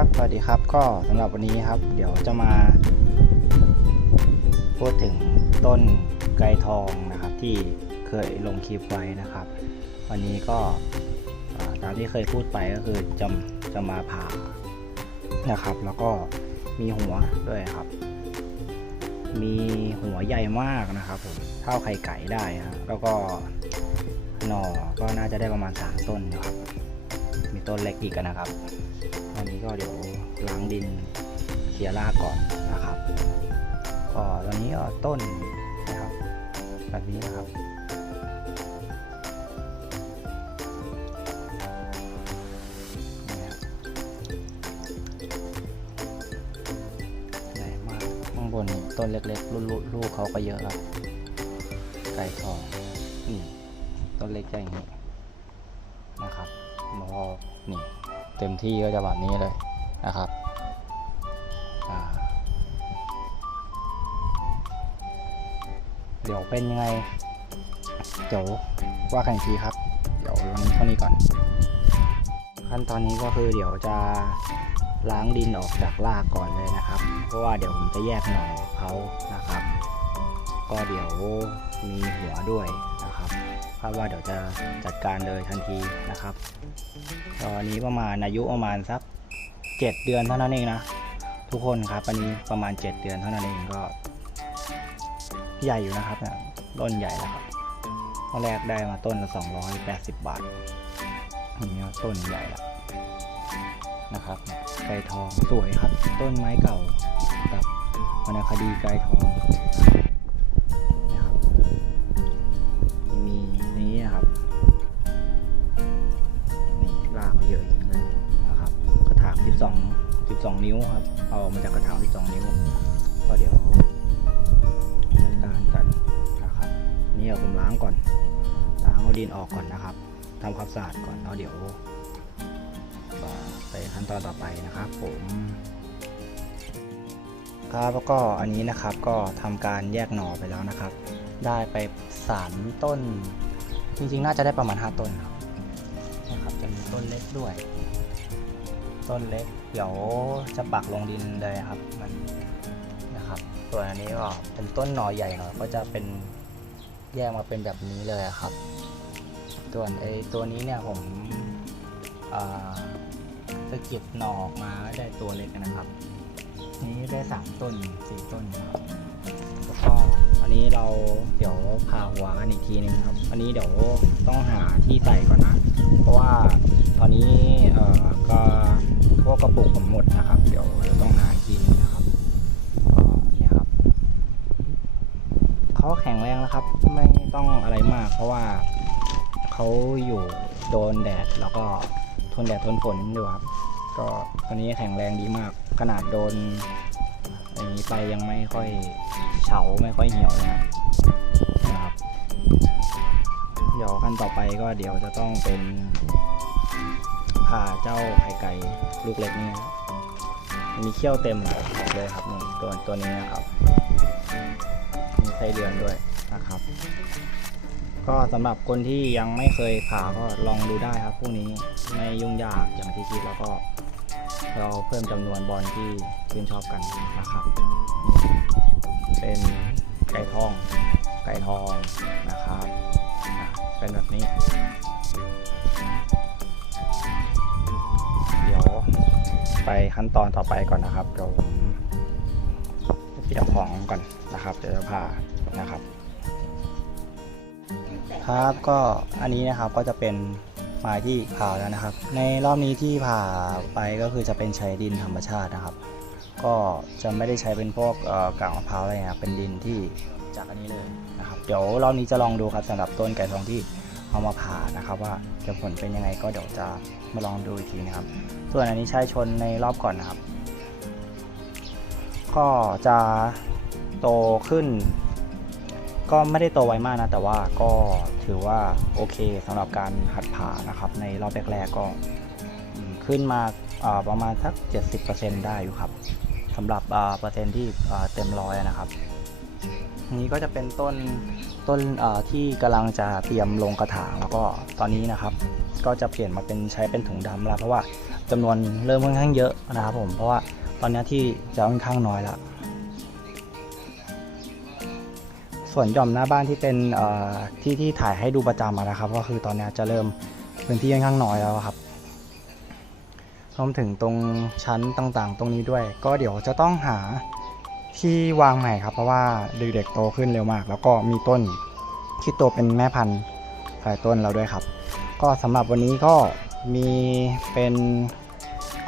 ครับสวัสดีครับก็สำหรับวันนี้ครับ เดี๋ยวจะมา พูดถึงต้นไกรทองนะครับ ที่เคยลงคลิปไว้นะครับ วันนี้ก็ตามที่เคยพูดไปก็คือจะจะมาผ่านะครับ แล้วก็มีหัวด้วยครับ มีหัวใหญ่มากนะครับผมเท่าไข่ไก่ได้ครับแล้วก็หน่อก็น่าจะได้ประมาณสามต้นนะครับ มีต้นเล็กอีกนะครับ ก็เดี๋ยวล้างดินเคลียรากก่อนนะครับก็ตอนนี้ก็ต้นนะครับ แบบนี้นะครับครับใหญ่มากข้างบนต้นเล็กๆลูกๆลูกเขาก็เยอะครับไก่ทองนี่ต้นเล็กจะอย่างนี้นะครับมอนี่ เต็มที่ก็จะแบบนี้เลยนะครับเดี๋ยวเป็นยังไงเดี๋ยวว่ากันอีกทีครับ เดี๋ยววันนี้เท่านี้ก่อน ขั้นตอนนี้ก็คือเดี๋ยวจะล้างดินออกจากรากก่อนเลยนะครับ เพราะว่าเดี๋ยวผมจะแยกหน่อเขานะครับ ก็เดี๋ยวมีหัวด้วย ครับคาดว่าเดี๋ยวจะจัดการเลยทันทีนะครับตอนนี้ประมาณอายุประมาณสักเจ็ดเดือนเท่านั้นเองนะ ทุกคนครับอันนี้ประมาณเจ็ดเดือนเท่านั้นเองก็ ใหญ่อยู่นะครับเนี่ยต้นใหญ่แล้วครับตอนแรกได้มาต้นละสองร้อยแปดสิบบาทอันนี้ต้นใหญ่แล้วนะครับไก่ทองสวยครับ ต้นไม้เก่ากับวรรณคดีไก่ทอง เยอะอีกเลยนะครับกระถาง 12 12 นิ้วครับ เอามาจากกระถาง 12 นิ้ว ก็เดี๋ยวจัดการกันนะครับ นี่ผมล้างก่อน ล้างเอาดินออกก่อนนะครับทำความสะอาดก่อนแล้วเดี๋ยวไปขั้นตอนต่อไปนะครับผมครับแล้วก็อันนี้นะครับก็ทำการแยกหน่อไปแล้วนะครับ ได้ไป 3 ต้น จริงๆ น่าจะได้ประมาณ 5 ต้นครับ นะครับ จะมีต้นเล็กด้วย ต้นเล็ก เดี๋ยวจะปักลงดินเลยครับ มันนะครับ ส่วนอันนี้ก็เป็นต้นหน่อใหญ่หน่อยก็จะเป็นแยกมาเป็นแบบนี้เลยครับ ส่วนไอ้ตัวนี้เนี่ยผมอ่าสะกิดหน่อออกมาได้ตัวเล็กนะครับ นี้ได้สามต้นสี่ต้นครับแล้วก็อันนี้เราเดี๋ยวผ่า กันอีกทีนึงครับ อันนี้เดี๋ยวต้องหาที่ใส่ก่อนนะ เพราะว่าตอนนี้เอ่อก็พวกกระปุกผมหมดนะครับ เดี๋ยวเราต้องหาอีกทีนึงนะครับก็เนี่ยครับเขาแข็งแรงแล้วครับ ไม่ต้องอะไรมาก เพราะว่าเขาอยู่โดนแดดแล้วก็ทนแดดทนฝนอยู่ครับ ก็ตอนนี้แข็งแรงดีมาก ขนาดโดนอย่างนี้ไปยังไม่ค่อยเฉาไม่ค่อยเหี่ยวนะ เดี๋ยวขั้นต่อไปก็เดี๋ยวจะต้องเป็นผ่าเจ้าไข่ไก่ลูกเล็กนี่ครับมีเขี้ยวเต็มเลยครับนี่ตัวตัวนี้นะครับ มีไส้เดือนด้วยนะครับ ก็สำหรับคนที่ยังไม่เคยผ่าก็ลองดูได้ครับพวกนี้ไม่ยุ่งยากอย่างที่คิดแล้วก็ เราเพิ่มจำนวนบอลที่ชื่นชอบกันนะครับ เป็นไก่ทอง ไก่ทองนะครับเป็นแบบนี้ เดี๋ยวไปขั้นตอนต่อไปก่อนนะครับเดี๋ยวผมเตรียมของก่อนนะครับ เดี๋ยวจะผ่านะครับ ครับก็อันนี้นะครับก็จะเป็นไม้ที่ผ่าแล้วนะครับ ในรอบนี้ที่ผ่าไปก็คือจะเป็นใช้ดินธรรมชาตินะครับ ก็จะไม่ได้ใช้เป็นพวกกากมะพร้าวอะไรนะครับเป็นดินที่จากอันนี้เลยนะครับเดี๋ยวรอบนี้จะลองดูครับสำหรับต้นไก่ทองที่เอามาผ่านะครับว่าจะผลเป็นยังไงก็เดี๋ยวจะมาลองดูอีกทีนะครับ ส่วนอันนี้ใช้ชนในรอบก่อนนะครับ ก็จะโตขึ้น ก็ไม่ได้โตไวมากนะแต่ว่าก็ถือว่าโอเคสำหรับการหัดผ่านะครับ ในรอบแรกๆก็ขึ้นมาอ่าประมาณสัก 70%ได้อยู่ครับ สำหรับเปอร์เซ็นต์ที่เต็มร้อยนะครับนี้ก็จะเป็นต้นต้นที่กำลังจะเตรียมลงกระถางแล้วก็ตอนนี้นะครับ ก็จะเปลี่ยนมาเป็นใช้เป็นถุงดำแล้วเพราะว่าจำนวนเริ่มค่อนข้างเยอะนะครับผมเพราะว่าตอนนี้ที่จะค่อนข้างน้อยล้วส่วนหย่อมหน้าบ้านที่เป็นที่ที่ถ่ายให้ดูประจำอะนะครับ ก็คือตอนนี้จะเริ่มพื้นที่ค่อนข้างน้อยแล้วครับ รวมถึงตรงชั้นต่างๆ ตรงนี้ด้วย ก็เดี๋ยวจะต้องหาที่วางใหม่ครับ เพราะว่าเด็กๆโตขึ้นเร็วมาก แล้วก็มีต้นที่โตเป็นแม่พันธุ์หลายต้นแล้วด้วยครับ ก็สำหรับวันนี้ก็มีเป็น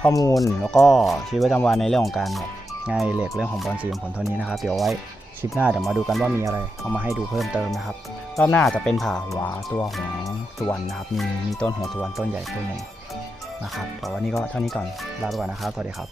ข้อมูลแล้วก็ชีวิตประจำวันในเรื่องของการแบบงานอดิเหล็กเรื่องของบอลสีของผลเท่านี้นะครับเดี๋ยวไว้คลิปหน้าเดี๋ยวมาดูกันว่ามีอะไรเอามาให้ดูเพิ่มเติมนะครับ รอบหน้าจะเป็นผ่าหัวตัวของสวรรณนะครับ มีมีต้นหัวสวรรณต้นใหญ่ต้นหนึ่ง นะครับแต่วันนี้ก็เท่านี้ก่อนลาไปก่อนนะครับสวัสดีครับ